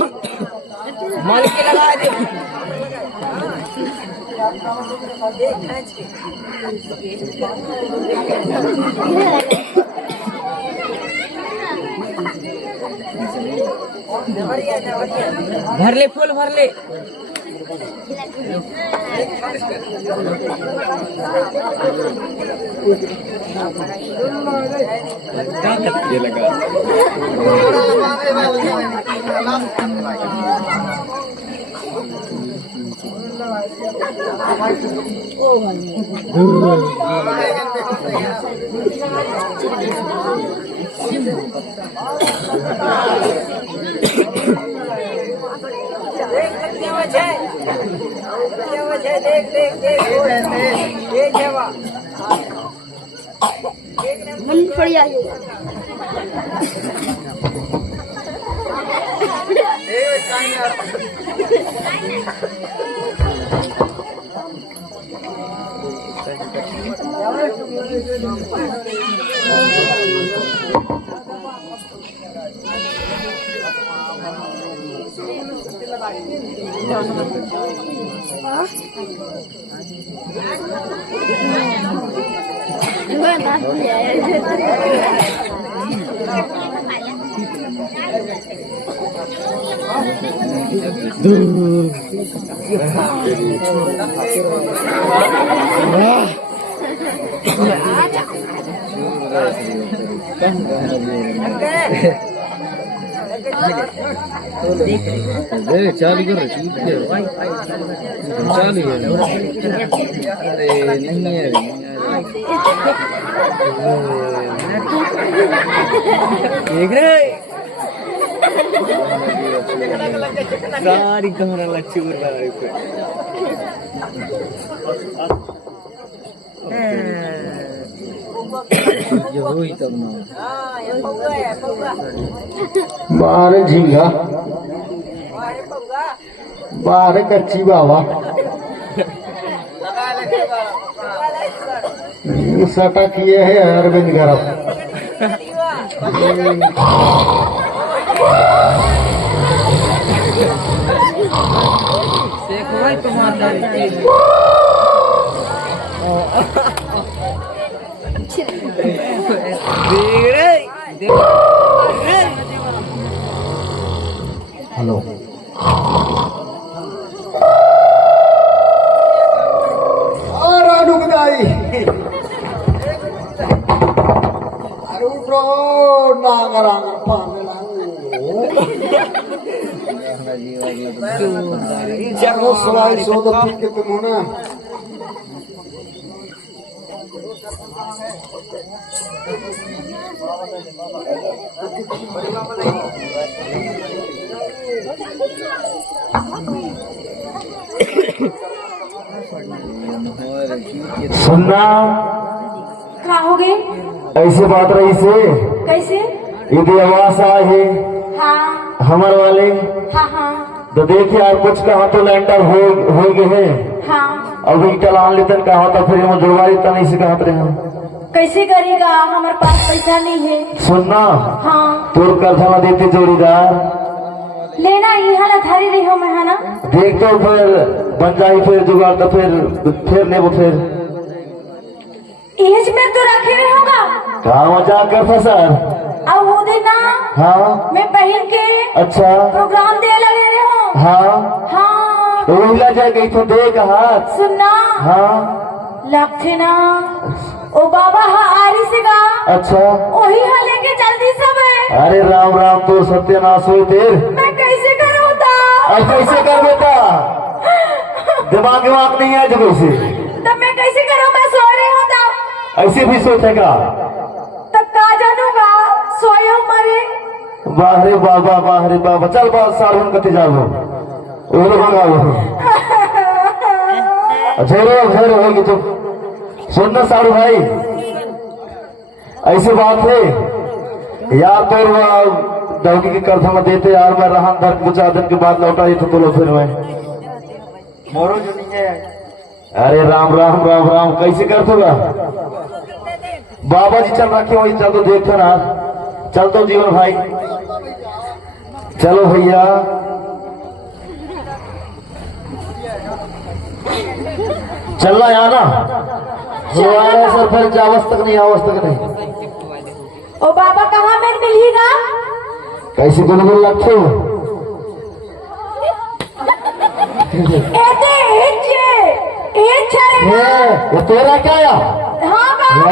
मन के लगा दे भर ले फूल भर ले ये लगा मन पड़ जाए चालू कर चालू है अरे नहीं है देख रहे सारी कमरा लच्छी कर रहा है ये हो ही तब ना बाहर झींगा बाहर कच्ची बाबा सटा किए है अरविंद गरम देखो भाई तुम्हारा हेलो रानुकदाई अरे उठो नांगर आंगर पाने लागो सवाई सो तो ठीक है तुम ना सुनना क्या हो गए? ऐसे बात रही से कैसे? यदि आवास आए है हाँ हमारे वाले हाँ हाँ तो देखिए यार कुछ कहा तो लैंडर हो गए हैं हाँ अब टलान लेतन कहा था फिर वो जुड़वाई तनी से कहा रहे हैं कैसे करेगा? हमारे पास पैसा नहीं है। सुनना हाँ तोर कर्जा देते जोड़ीदार लेना ही है ना थारी रही हो मैं है ना देख तो फिर बन जाए फिर जुगाड़ तो फिर ले वो फिर एज में तो रखे हुए होगा कहा मजाक करता सर अब वो देना हाँ मैं पहन के अच्छा प्रोग्राम दे लगे रहे हो हाँ हाँ तो उला जाए गई तो देख हाथ सुनना हाँ लगते ना ओ बाबा हाँ आरी से गा अच्छा वही हाँ लेके जल्दी सब है अरे राम राम तो सत्यानाश हो तेर मैं कैसे करूँ था अब कैसे कर बेटा दिमाग नहीं है जब से तब मैं कैसे करूँ? मैं सो रही हूँ था ऐसे भी सोचेगा तब कहा जानूंगा सोए हो मरे बाहरे बाबा चल बात सारून कति जाओ ओलो मंगाओ झेरो होगी तो सुनना सारू भाई ऐसी बात है यार तो दौगी के कर्ज में देते यार मैं रहा धर कुछ दिन के बाद लौटा ही तो बोलो फिर मैं मोरो जो नहीं है अरे राम कैसे कर होगा बाबा जी चल रखे वही चल तो देखो ना चल तो जीवन भाई चलो भैया चलना यहाँ ना सर फिर जावस तक नहीं आवस तक नहीं। ओ बाबा कहाँ में मिलेगा? कैसी गुलगुल लगते हो? ये तेरा क्या है?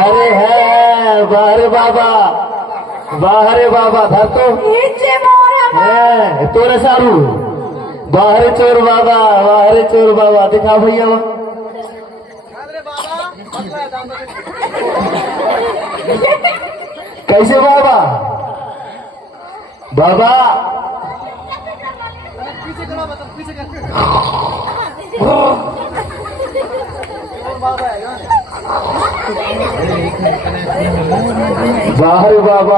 अरे है बाहरे बाबा धर तो है तोरे सारू बाहरे चोर बाबा दिखा भैया कैसे बाबा बाहर बाबा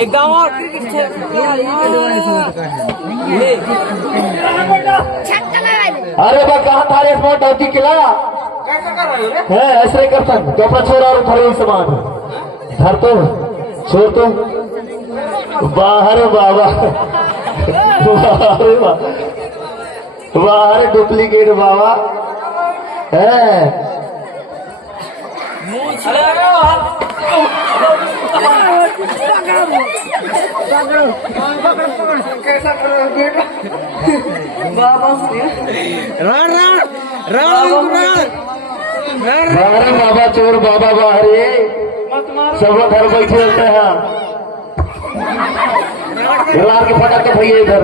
एक गाँव और अरे बा कहाँ था रे स्मार्ट डॉटी किला है ऐसे करता कपड़ा छोड़ा और उठा रही सामान धर तो छोड़ तो बाहर बाबा बाहर डुप्लीकेट बाबा है बाहर बाबा चोर बाबा बाहरे सब लोग घर बैठे रहते हैं लाल के फटा के भैया इधर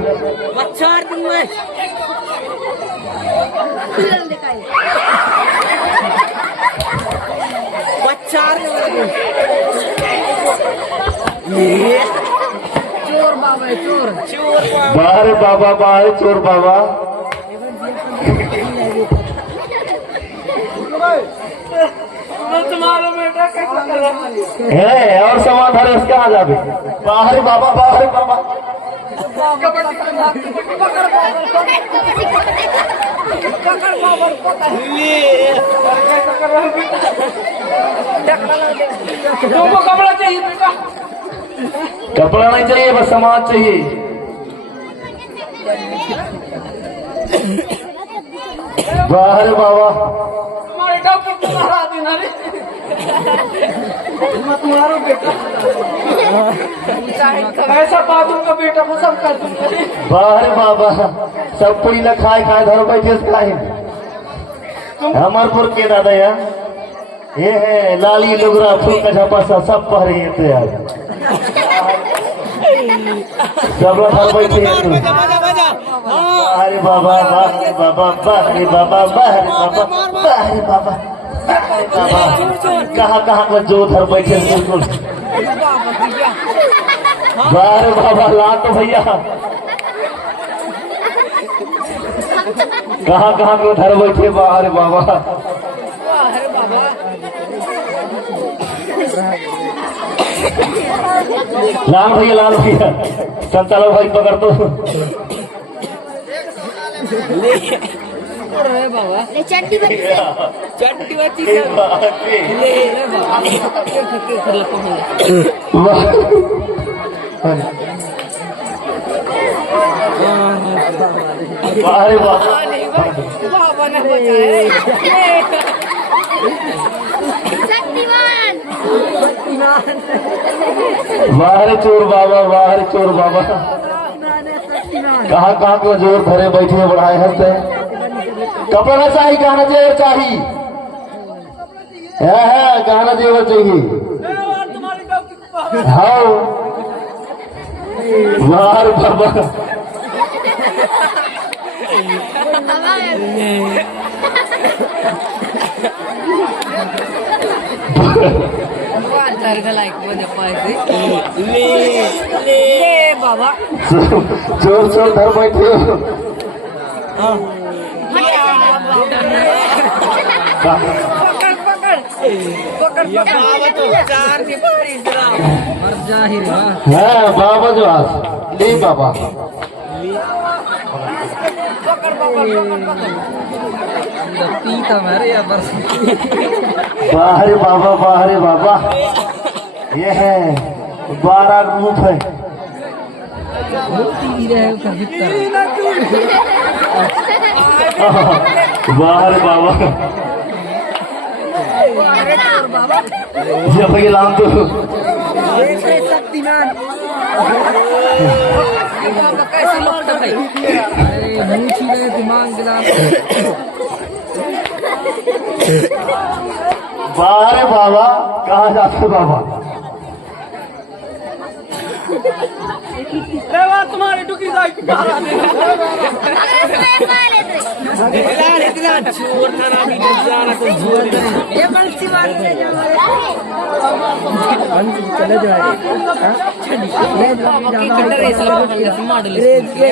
चोर बाबा चोर बाहर चोर बाबा तुम्हारा बेटा कैसा कर रहा है और समाधान इसका आ जावे बाहर बाबा तुमको कपड़ा चाहिए बेटा? कपड़ा नहीं चाहिए बस सामान चाहिए। बाहर बाबा तुम्हारे डॉक्टर तुम्हारा देना रे तुम्हारा बेटा ऐसा बादू का बेटा वो सब कर दूंगा। बाहर बाबा सब पूरी न खाए धर बैठे खाए हमारपुर के दादा ये है लाली लुगरा फूल का झपा सब पहरे यार सब लोग घर बैठे हैं तू अरे बाबा कहाँ का जो घर बैठे बिल्कुल बारे बाबा ला तो भैया कहाँ को घर बैठे बाहर बाबा लाल भैया चलो भाई पकड़ तो चट्टी बच्ची अरे बाबा बाहर चोर बाबा कहाँ को जोर धरे बैठे बढ़ाए हंसते कपड़ा चाहिए गाना जेवर चाहिए है गाना जेवर चाहिए हाँ बाहर बाबा बाबा चोर धर बैठे है बाबा जो ले बाबा बाहर बाबा ये है 12 ग्रुप है। बाहर बाबा जब ये लाम तो शक्तिमान कैसे लोग कर रहे दिमाग बाहर बाबा कहाँ जाते बाबा? रेवा तुम्हारी टुकड़ी जाए कि कहाँ आने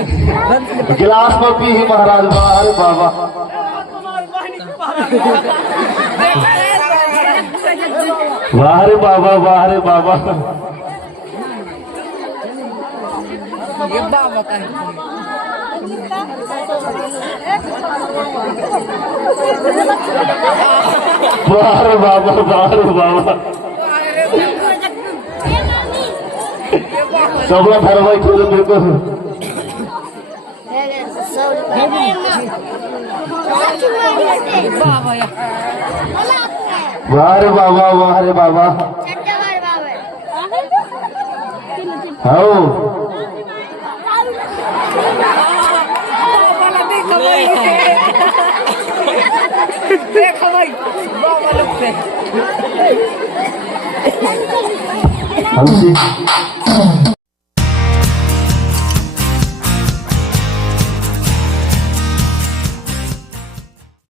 गिलास में पी ही महाराज। बाहर बाबा तुम्हारी बहनी की पहरा बाहर बाबा बाहर बाबा ये बाबा का बाहर बाबा बाहर बाबा सबला धरवाई खुद बिल्कुल बाबा या बाहर बाबा बाहर बाबा हाँ देखो भाई बाबा लोग से हमसे